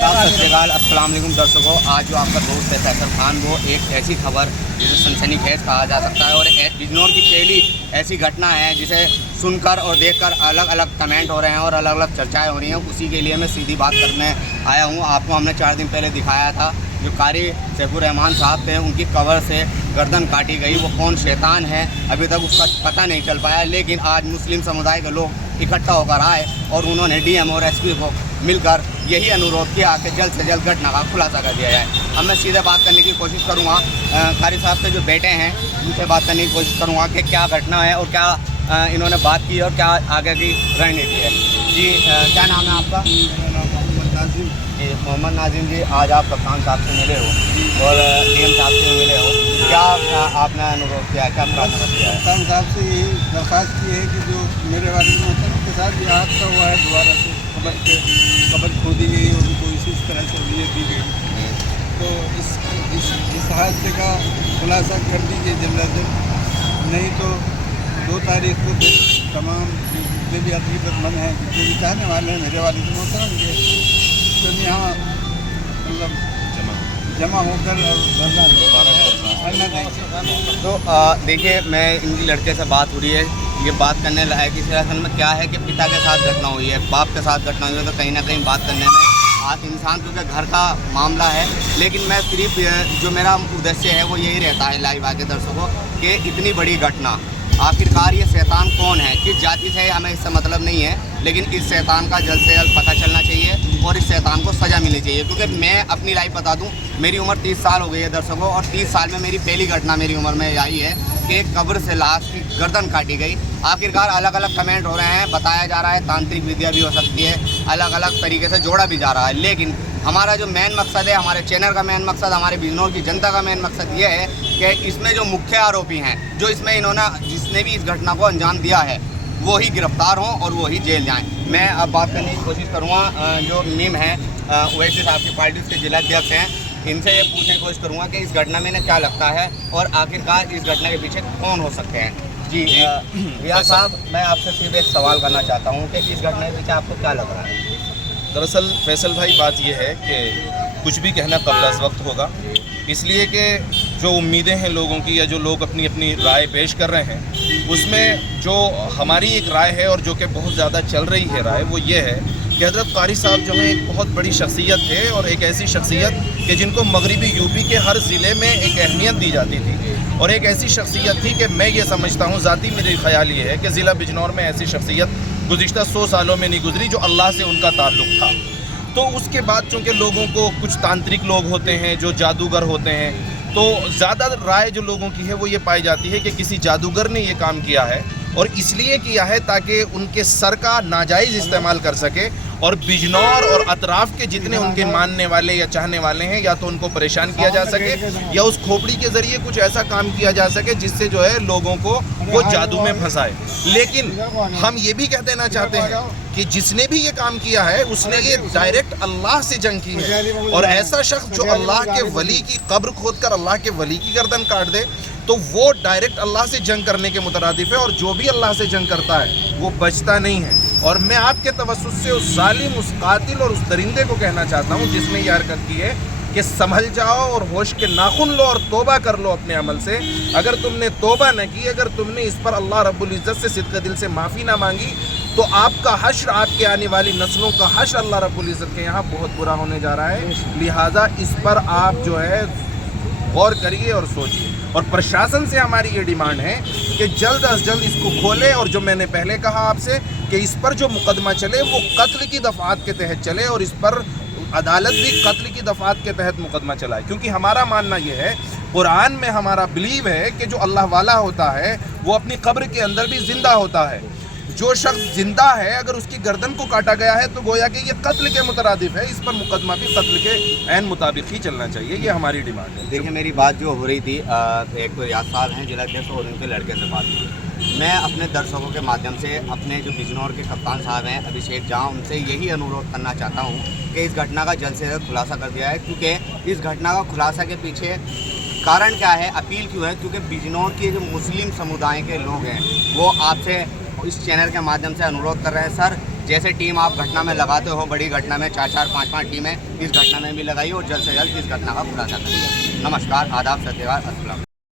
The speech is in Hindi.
सत श्री अकाल, अस्सलाम वालेकुम दर्शकों। आज जो आपका दोस्त है फैसल खान, वो एक ऐसी खबर जिसे सनसनीखेज कहा जा सकता है और बिजनौर की पहली ऐसी घटना है जिसे सुनकर और देखकर अलग अलग कमेंट हो रहे हैं और अलग अलग चर्चाएं हो रही हैं। उसी के लिए मैं सीधी बात करने आया हूं। आपको हमने 4 दिन पहले दिखाया था, जो कारी सैफुर रहमान साहब थे, उनकी कवर से गर्दन काटी गई। वो कौन शैतान है अभी तक उसका पता नहीं चल पाया, लेकिन आज मुस्लिम समुदाय के लोग इकट्ठा होकर आए और उन्होंने डीएम और एसपी को मिलकर यही अनुरोध किया कि जल्द से जल्द घटना का खुलासा कर दिया जाए। अब मैं सीधे बात करने की कोशिश करूँगा, कारी साहब से जो बेटे हैं उनसे बात करने की कोशिश करूँगा कि क्या घटना है और क्या इन्होंने बात की और क्या आगे की रणनीति है। जी क्या नाम है आपका? मोहम्मद नाजिम। जी मोहम्मद नाजिम जी, आज आप कप्तान साहब से मिले हो और डीएम साहब से मिले हो, क्या आपने अनुरोध किया है, क्या प्रार्थना किया है? कप्तान साहब से यही दरख्वास्त की है कि जो मेरे वाले मोहतरम के साथ ये हादसा हुआ है, दोबारा से कब्र खोदी गई और उनको इसी तरह से वसीयत दी गई, तो इस हादसे का खुलासा कर दीजिए जल्द अज जल्द। नहीं तो 2 तारीख को तमाम जितने भी अकीदतमंद हैं, जितने भी चाहने वाले हैं मेरे वाले मोहतरम के, तो यहाँ मतलब जमा होकर तो देखिए, मैं इनकी लड़के से बात हो रही है, ये बात करने लायक इस असल में क्या है कि पिता के साथ घटना हुई है, बाप के साथ घटना हुई है, तो कहीं ना कहीं बात करने में आज इंसान क्योंकि घर का मामला है। लेकिन मैं सिर्फ जो मेरा उद्देश्य है वो यही रहता है लाइव आके दर्शकों कि इतनी बड़ी घटना आखिरकार ये शैतान कौन है, किस जाति से, हमें इससे मतलब नहीं है, लेकिन इस शैतान का जल्द से जल्द पता चलना चाहिए और इस शैतान को सज़ा मिलनी चाहिए। क्योंकि मैं अपनी लाइफ बता दूं, मेरी उम्र 30 साल हो गई है दर्शकों, और 30 साल में मेरी पहली घटना मेरी उम्र में आई है कि कब्र से लाश की गर्दन काटी गई। आखिरकार अलग अलग कमेंट हो रहे हैं, बताया जा रहा है तांत्रिक विद्या भी हो सकती है, अलग अलग तरीके से जोड़ा भी जा रहा है, लेकिन हमारा जो मेन मकसद है, हमारे चैनल का मेन मकसद, हमारे बिजनौर की जनता का मेन मकसद ये है कि इसमें जो मुख्य आरोपी हैं, जो इसमें जिसने भी इस घटना को अंजाम दिया है, वो ही गिरफ्तार हों और वो ही जेल जाएं। मैं अब बात करने की कोशिश करूँगा जो मीम हैं ओवैसी साहब की पार्टी के जिलाध्यक्ष हैं, इनसे ये पूछने की कोशिश करूँगा कि इस घटना में इन्हें क्या लगता है और आखिरकार इस घटना के पीछे कौन हो सकते हैं। जी रियाज साहब, मैं आपसे सिर्फ एक सवाल करना चाहता हूँ कि इस घटना के पीछे आपको क्या लग रहा है? दरअसल फैसल भाई, बात यह है कि कुछ भी कहना कब्ल अज़ वक्त होगा, इसलिए कि जो उम्मीदें हैं लोगों की या जो लोग अपनी अपनी राय पेश कर रहे हैं, उसमें जो हमारी एक राय है और जो कि बहुत ज़्यादा चल रही है राय, वो ये है कि हज़रत कारी साहब जो हैं एक बहुत बड़ी शख्सियत थे और एक ऐसी शख्सियत कि जिनको मगरबी यूपी के हर ज़िले में एक अहमियत दी जाती थी, और एक ऐसी शख्सियत थी कि मैं ये समझता हूँ, ज़ाती मेरी ख्याल ये है कि ज़िला बिजनौर में ऐसी शख्सियत गुज़िश्ता 100 सालों में नहीं गुजरी जो अल्लाह से उनका ताल्लुक़ था। तो उसके बाद चूँकि लोगों को कुछ तांत्रिक लोग होते हैं जो जादूगर होते हैं, तो ज़्यादा राय जो लोगों की है वो ये पाई जाती है कि किसी जादूगर ने ये काम किया है और इसलिए किया है ताकि उनके सर का नाजायज़ इस्तेमाल कर सके और बिजनौर और अतराफ़ के जितने उनके मानने वाले या चाहने वाले हैं, या तो उनको परेशान किया जा सके या उस खोपड़ी के ज़रिए कुछ ऐसा काम किया जा सके जिससे जो है लोगों को वो जादू में फंसाए। लेकिन हम ये भी कह देना चाहते हैं कि जिसने भी ये काम किया है उसने ये डायरेक्ट अल्लाह से जंग की है, और ऐसा शख्स जो अल्लाह के वली की कब्र खोदकर अल्लाह के वली की गर्दन काट दे तो वो डायरेक्ट अल्लाह से जंग करने के मुतरादिफ है, और जो भी अल्लाह से जंग करता है वो बचता नहीं है। और मैं आपके तवस्सुस से उस जालिम, उस कातिल और उस दरिंदे को कहना चाहता हूँ जिसने ये हरकत की है कि संभल जाओ और होश के नाखुन लो और तौबा कर लो अपने अमल से। अगर तुमने तौबा न की, अगर तुमने इस पर अल्लाह रब्बुल इज़्ज़त से सिद्क़ दिल से माफ़ी ना मांगी, तो आपका हश्र, आपके आने वाली नस्लों का हश्र अल्लाह रब्बुल इज़्ज़त के यहाँ बहुत बुरा होने जा रहा है। लिहाजा इस पर आप जो है गौर करिए और सोचिए। और प्रशासन से हमारी ये डिमांड है कि जल्द अज जल्द इसको खोले, और जो मैंने पहले कहा आपसे कि इस पर जो मुकदमा चले वो कत्ल की दफ़ात के तहत चले, और इस पर अदालत भी कत्ल की दफ़ात के तहत मुकदमा चलाए। क्योंकि हमारा मानना ये है, कुरान में हमारा बिलीव है कि जो अल्लाह वाला होता है वो अपनी कब्र के अंदर भी ज़िंदा होता है। जो शख्स जिंदा है अगर उसकी गर्दन को काटा गया है तो गोया कि ये कत्ल के मुतरादिफ है, इस पर मुकदमा भी कत्ल के ऐन मुताबिक ही चलना चाहिए, ये हमारी डिमांड है। देखिए, मेरी बात जो हो रही थी, एक तो रियाज साहब हैं जिलाध्यक्ष और उनके लड़के से बात की। मैं अपने दर्शकों के माध्यम से अपने जो बिजनौर के कप्तान साहब हैं अभिषेक जहाँ, उनसे यही अनुरोध करना चाहता हूँ कि इस घटना का जल्द से जल्द खुलासा कर दिया है। क्योंकि इस घटना का खुलासा के पीछे कारण क्या है, अपील क्यों है, क्योंकि बिजनौर के जो मुस्लिम समुदाय के लोग हैं वो आपसे इस चैनल के माध्यम से अनुरोध कर रहे हैं, सर जैसे टीम आप घटना में लगाते हो, बड़ी घटना में 4-4, 5-5 टीमें इस घटना में भी लगाई और जल्द से जल्द इस घटना का खुलासा करिए। नमस्कार, आदाब, सत्यवाद, अस्सलाम।